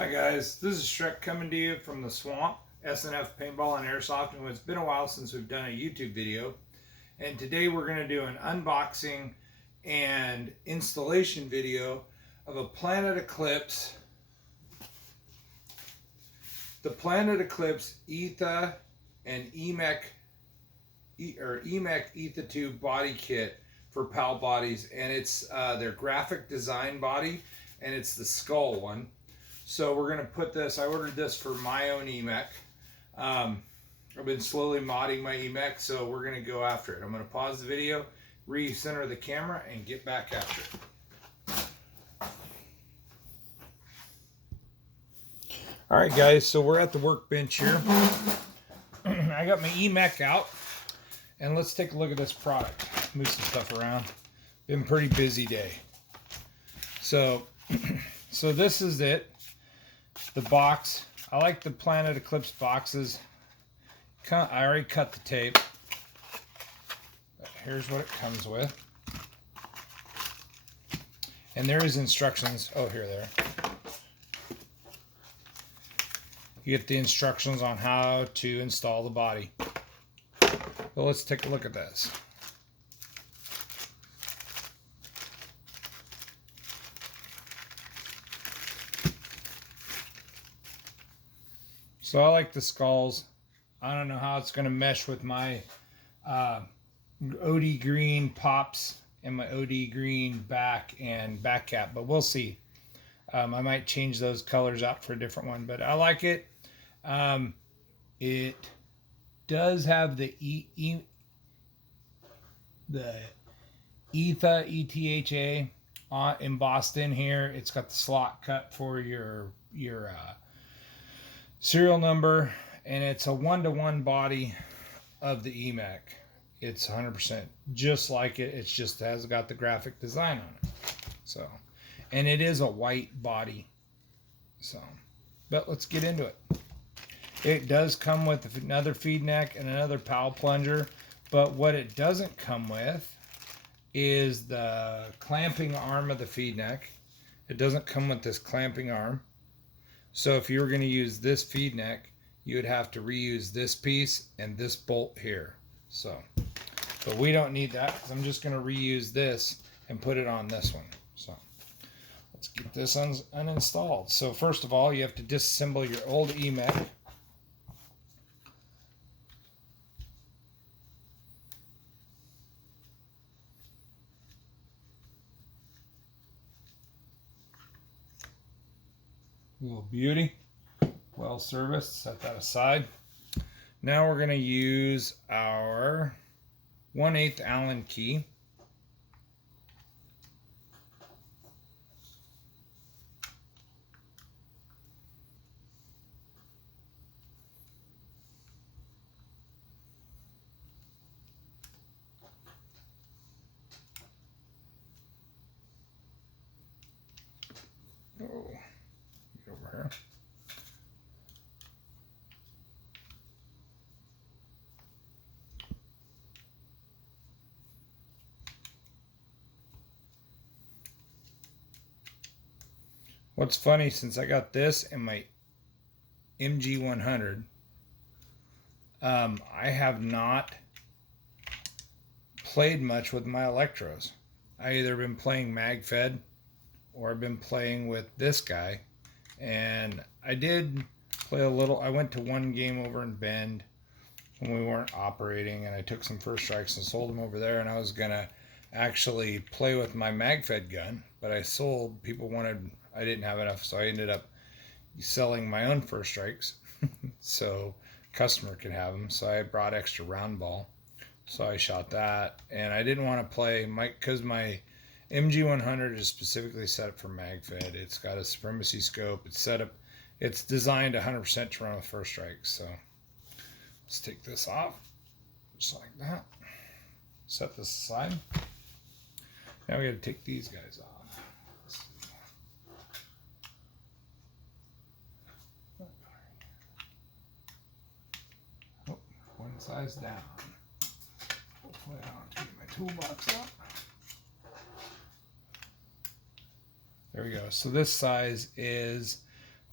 Hi guys, this is Shrek coming to you from the swamp, SNF Paintball and Airsoft, and it's been a while since we've done a YouTube video. And today we're going to do an unboxing and installation video of a Planet Eclipse, the Planet Eclipse ETHA and EMEK ETHA2 body kit for PAL bodies, and it's their graphic design body, and it's the skull one. So we're going to put this, I ordered this for my own EMEK. I've been slowly modding my EMEK, so we're going to go after it. I'm going to pause the video, recenter the camera, and get back after it. Alright guys, so we're at the workbench here. I got my EMEK out, and let's take a look at this product. Move some stuff around. Been a pretty busy day. So this is it. The box. I like the Planet Eclipse boxes. I already cut the tape. Here's what it comes with. And there is instructions. Oh, here they are. You get the instructions on how to install the body. Well, let's take a look at this. So I like the skulls. I don't know how it's going to mesh with my OD green pops and my OD green back and back cap, but we'll see. I might change those colors out for a different one, but I like it. It does have the ETHA, E-T-H-A embossed in here. It's got the slot cut for your serial number, and it's a 1-to-1 body of the EMEK. It's 100% just like it. It's just has got the graphic design on it. So, and it is a white body. So, but let's get into it. It does come with another feed neck and another PAL plunger, but what it doesn't come with is the clamping arm of the feed neck. It doesn't come with this clamping arm. So if you were going to use this feed neck, you would have to reuse this piece and this bolt here. So, but we don't need that because I'm just going to reuse this and put it on this one. So let's get this uninstalled. So first of all, you have to disassemble your old EMEK. Little beauty, well serviced. Set that aside. Now we're going to use our 1/8 Allen key. Oh. Over here. What's funny, since I got this and my MG100, I have not played much with my electros. I either been playing MagFed or I've been playing with this guy. And I did play a little. I went to one game over in Bend when we weren't operating, and I took some first strikes and sold them over there, and I was gonna actually play with my MagFed gun, but I sold. People wanted, I didn't have enough, so I ended up selling my own first strikes so customer could have them. So I brought extra round ball, so I shot that, and I didn't want to play because my MG100 is specifically set up for MagFed. It's got a supremacy scope. It's set up. It's designed 100% to run with first strikes. So let's take this off, just like that. Set this aside. Now we got to take these guys off. Oh, one size down. Hopefully I don't have to get my toolbox up. There we go. So this size is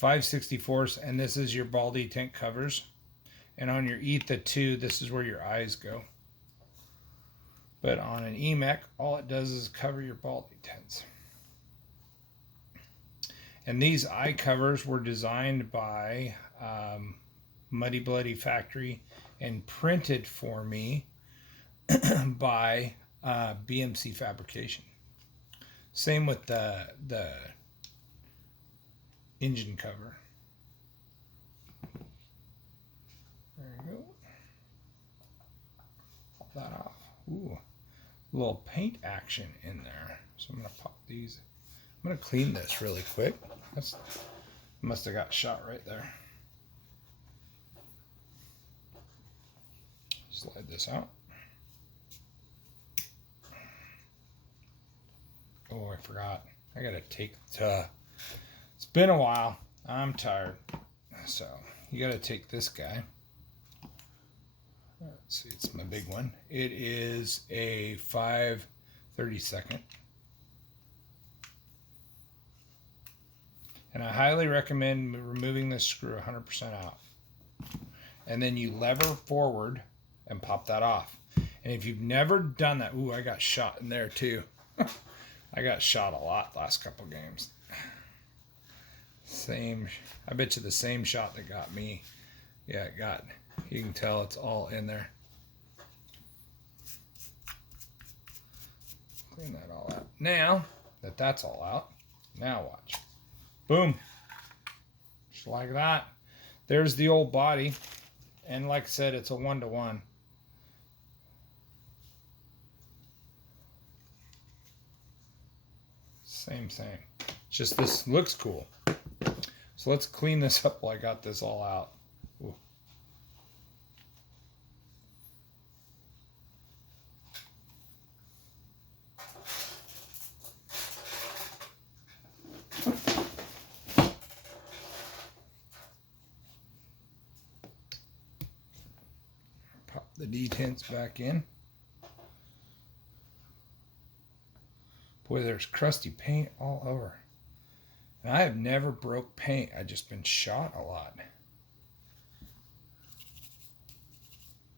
5/64, and this is your ball detent covers. And on your ETHA2, this is where your eyes go. But on an EMEK, all it does is cover your ball detents. And these eye covers were designed by Muddy Bloody Factory and printed for me by BMC Fabrication. Same with the engine cover. There you go. Pop that off. Ooh, a little paint action in there. So I'm going to pop these. I'm going to clean this really quick. That's must have got shot right there. Slide this out. Oh, I forgot. I got to take it's been a while. I'm tired. So you got to take this guy. Let's see, it's my big one. It is a 5/32. And I highly recommend removing this screw 100% out. And then you lever forward and pop that off. And if you've never done that, ooh, I got shot in there too. I got shot a lot last couple games. I bet you the same shot that got me. Yeah, it got, you can tell it's all in there. Clean that all out. Now that that's all out, now watch. Boom. Just like that. There's the old body. And like I said, it's a 1-to-1. Same. Just this looks cool. So let's clean this up while I got this all out. Ooh. Pop the detents back in. Boy, there's crusty paint all over. And I have never broke paint. I've just been shot a lot.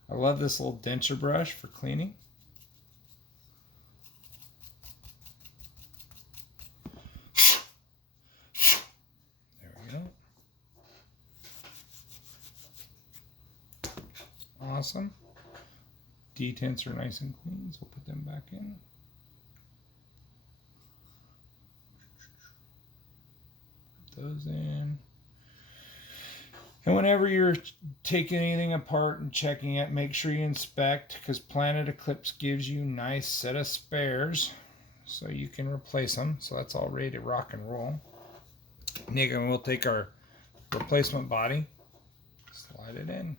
I love this little denture brush for cleaning. There we go. Awesome. Detents are nice and clean, so we'll put them back in. Those in. And whenever you're taking anything apart and checking it, make sure you inspect, because Planet Eclipse gives you a nice set of spares so you can replace them. So that's all ready to rock and roll. Nick, and we'll take our replacement body, slide it in.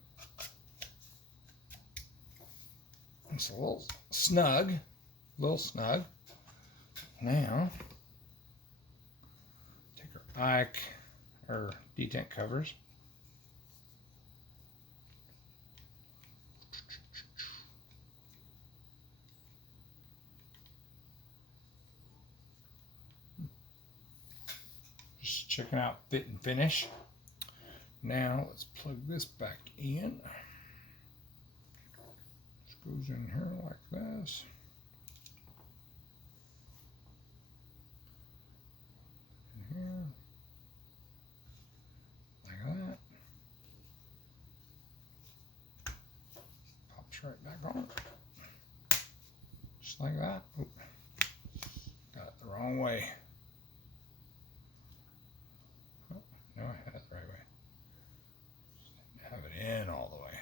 It's a little snug. Now eye or detent covers. Just checking out fit and finish. Now let's plug this back in. This goes in here like this. In here. That pops right back on, just like that. Oop. Got it the wrong way. Oh, no, I had it the right way. Just have it in all the way.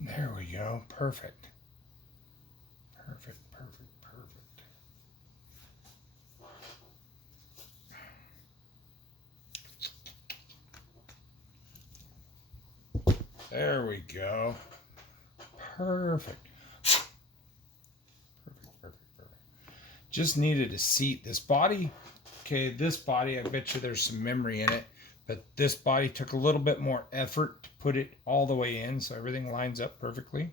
There we go. Perfect. There we go. Perfect. Just needed a seat. This body, okay, this body, I bet you there's some memory in it, but this body took a little bit more effort to put it all the way in, so everything lines up perfectly.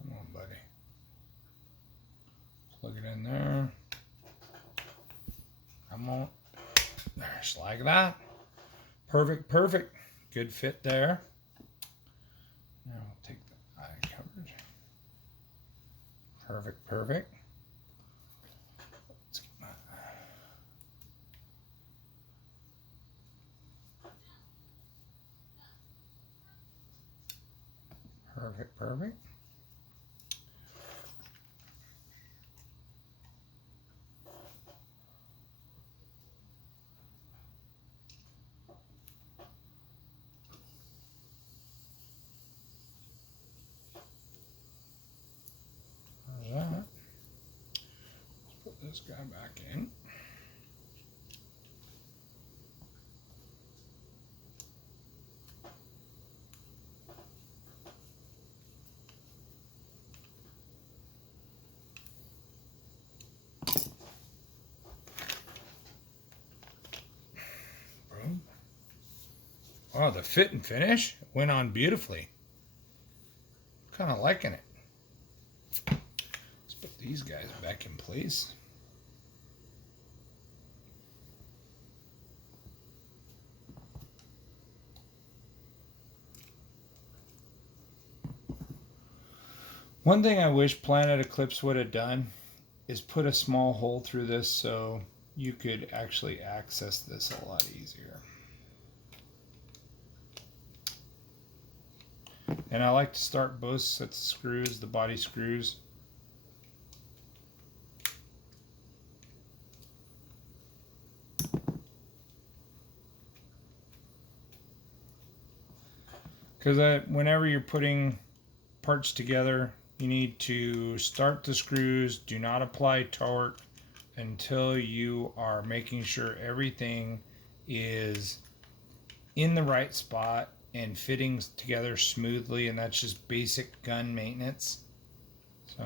Come on, buddy. Plug it in there. Come on. There, just like that. Perfect, perfect. Good fit there. Now I'll take the eye coverage. Perfect, perfect. Let's get my perfect, perfect. That. Let's put this guy back in. Boom. Wow, the fit and finish went on beautifully. Kind of liking it. Let's put these guys back in place. One thing I wish Planet Eclipse would have done is put a small hole through this so you could actually access this a lot easier. And I like to start both sets of screws, the body screws. Because whenever you're putting parts together, you need to start the screws. Do not apply torque until you are making sure everything is in the right spot and fitting together smoothly, and that's just basic gun maintenance. So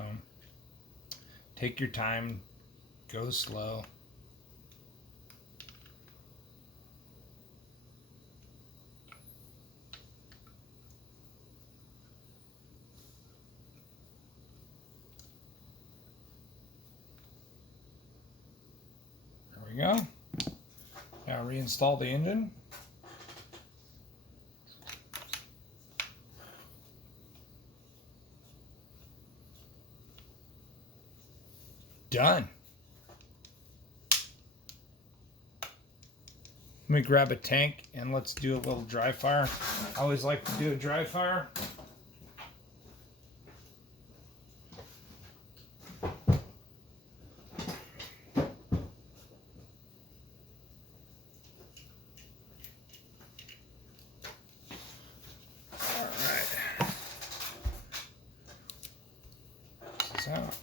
take your time, go slow. There we go. Now reinstall the engine. Done. Let me grab a tank and let's do a little dry fire. I always like to do a dry fire. All right. This is out.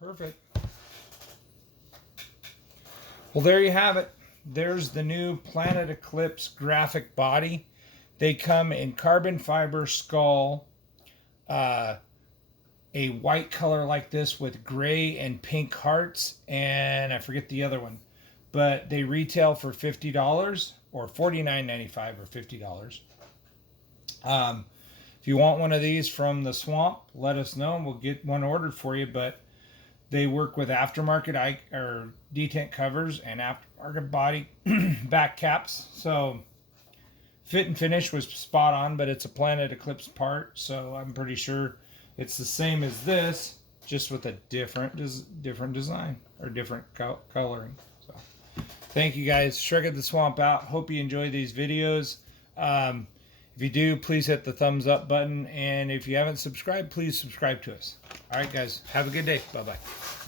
Perfect. Well, there you have it. There's the new Planet Eclipse graphic body. They come in carbon fiber skull, a white color like this with gray and pink hearts, and I forget the other one. But they retail for $50 or $49.95 or $50. If you want one of these from the swamp, let us know and we'll get one ordered for you. But they work with aftermarket or detent covers and aftermarket body back caps. So fit and finish was spot on, but it's a Planet Eclipse part, so I'm pretty sure it's the same as this, just with a different design or different coloring. So thank you guys. Shredded the Swamp out. Hope you enjoy these videos. If you do, please hit the thumbs up button. And if you haven't subscribed, please subscribe to us. All right, guys. Have a good day. Bye-bye.